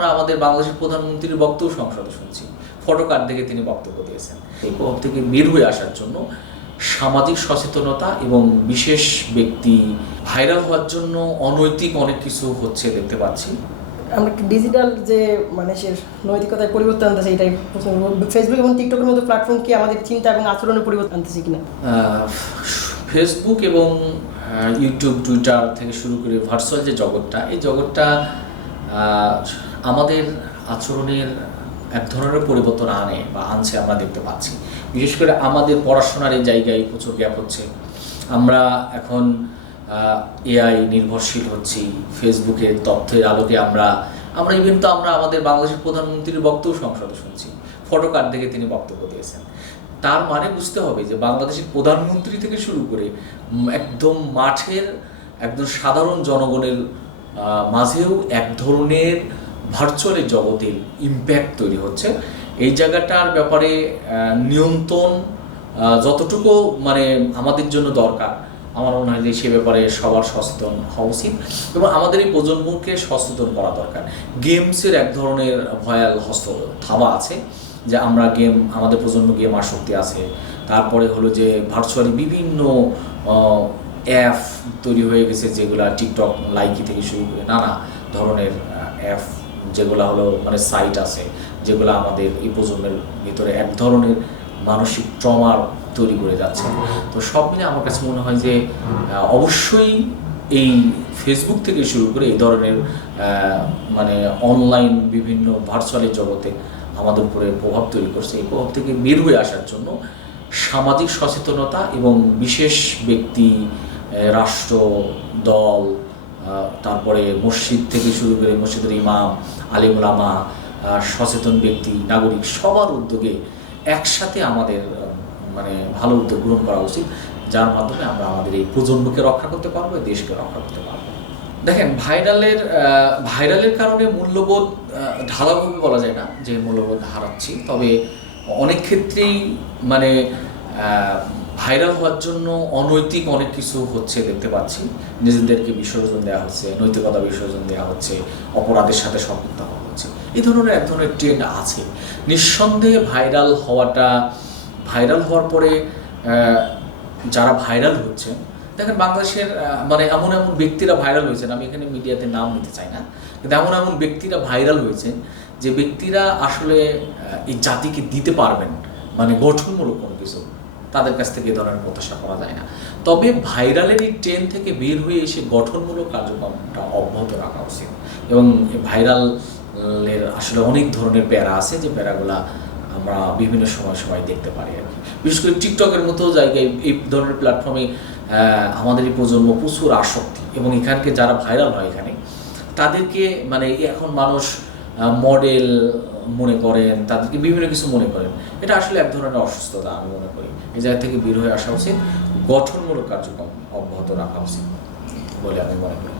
আমরা আমাদের বাংলাদেশের প্রধানমন্ত্রীর বক্তব্য সংসদে শুনছি, ফটো কার্ড দেখে তিনি বক্তব্য দিয়েছেন। এই প্রভাব থেকে বের হয়ে আসার জন্য সামাজিক সচেতনতা এবং বিশেষ ব্যক্তি ভাইরাল হওয়ার জন্য অনৈতিক অনেক কিছু হচ্ছে দেখতে পাচ্ছি। আমরা ডিজিটাল যে মানুষের নৈতিকতায় পরিবর্তন আনতেছে, এটাই ফেসবুক এবং টিকটকের মতো প্ল্যাটফর্ম কি আমাদের চিন্তা এবং আচরণের পরিবর্তন আনতেছে কিনা? ফেসবুক এবং ইউটিউব, টুইটার থেকে শুরু করে ভার্চুয়াল যে জগৎটা, এই জগৎটা আমাদের আচরণের এক ধরনের পরিবর্তন আনে বা আনছে আমরা দেখতে পাচ্ছি। বিশেষ করে আমাদের পড়াশোনার এই জায়গায় প্রচুর গ্যাপ হচ্ছে। আমরা এখন এআই নির্ভরশীল হচ্ছি, ফেসবুকের তথ্যের আলোকে আমরা ইভেন তো আমরা আমাদের বাংলাদেশের প্রধানমন্ত্রীর বক্তব্য সংসদে শুনছি, ফটো কার্ড দেখে তিনি বক্তব্য দিয়েছেন। তার মানে বুঝতে হবে যে বাংলাদেশের প্রধানমন্ত্রী থেকে শুরু করে একদম মাঠের একদম সাধারণ জনগণের মাঝেও এক ধরনের ভার্চুয়ালের জগতের ইম্প্যাক্ট তৈরি হচ্ছে। এই জায়গাটার ব্যাপারে নিয়ন্ত্রণ যতটুকু আমাদের জন্য দরকার, আমার মনে হয় যে সে ব্যাপারে সবার সচেতন হওয়া উচিত এবং আমাদের এই প্রজন্মকে সচেতন করা দরকার। গেমসের এক ধরনের ভয়াল থাবা আছে যে আমরা আমাদের প্রজন্ম গেম আসক্তি আছে। তারপরে হলো যে ভার্চুয়ালি বিভিন্ন অ্যাপ তৈরি হয়ে গেছে, যেগুলা টিকটক, লাইকি থেকে শুরু করে নানা ধরনের অ্যাপ, যেগুলো হলো সাইট আছে, যেগুলো আমাদের এই প্রজন্মের ভিতরে এক ধরনের মানসিক ট্রমার তৈরি করে যাচ্ছে। তো সব মিলে আমার কাছে মনে হয় যে অবশ্যই এই ফেসবুক থেকে শুরু করে এই ধরনের অনলাইন বিভিন্ন ভার্চুয়ালের জগতে আমাদের উপরে প্রভাব তৈরি করছে। এই প্রভাব থেকে বের হয়ে আসার জন্য সামাজিক সচেতনতা এবং বিশেষ ব্যক্তি, রাষ্ট্র, দল, তারপরে মসজিদ থেকে শুরু করে মসজিদের ইমাম, আলিম উলামা, সচেতন ব্যক্তি, নাগরিক, সবার উদ্যোগে একসাথে আমাদের ভালো উদ্যোগ গ্রহণ করা উচিত, যার মাধ্যমে আমরা আমাদের এই প্রজন্মকে রক্ষা করতে পারবো, দেশকে রক্ষা করতে পারবো। দেখেন, ভাইরালের কারণে মূল্যবোধ ঢালাভাবে বলা যায় না যে মূল্যবোধ হারাচ্ছি, তবে অনেক ক্ষেত্রেই ভাইরাল হওয়ার জন্য অনৈতিক অনেক কিছু হচ্ছে দেখতে পাচ্ছি। নিজেদেরকে বিসর্জন দেওয়া হচ্ছে, নৈতিকতা বিসর্জন দেওয়া হচ্ছে, অপরাধের সাথে সম্পৃক্ত হওয়া হচ্ছে। এই ধরনের এক ধরনের ট্রেন্ড আছে। নিঃসন্দেহে ভাইরাল হওয়ার পরে যারা ভাইরাল হচ্ছে, দেখেন বাংলাদেশের এমন ব্যক্তিরা ভাইরাল হয়েছেন, আমি এখানে মিডিয়াতে নাম নিতে চাই না, কিন্তু এমন ব্যক্তিরা ভাইরাল হয়েছেন যে ব্যক্তিরা আসলে এই জাতিকে দিতে পারবেন গঠনমূলক কোনো কিছু, তাদের কাছ থেকে এ ধরনের প্রত্যাশা করা যায় না। তবে ভাইরালের এই ট্রেন্ড থেকে বের হয়ে এসে গঠনমূলক কার্যক্রমটা অব্যাহত রাখা উচিত। এবং ভাইরালের আসলে অনেক ধরনের প্যারা আছে, যে প্যারাগুলা আমরা বিভিন্ন সময় দেখতে পারি আর কি। বিশেষ করে টিকটকের মতো জায়গায় এই ধরনের প্ল্যাটফর্মে আমাদের এই প্রজন্ম প্রচুর আসক্তি, এবং এখানকে যারা ভাইরাল হয় এখানে তাদেরকে এখন মানুষ মডেল মনে করেন, তাদেরকে বিভিন্ন কিছু মনে করেন। এটা আসলে এক ধরনের অসুস্থতা আমি মনে করি। এই জায়গা থেকে বের হয়ে আসা উচিত, গঠনমূলক কার্যক্রম অব্যাহত রাখা উচিত বলে আমি মনে করি।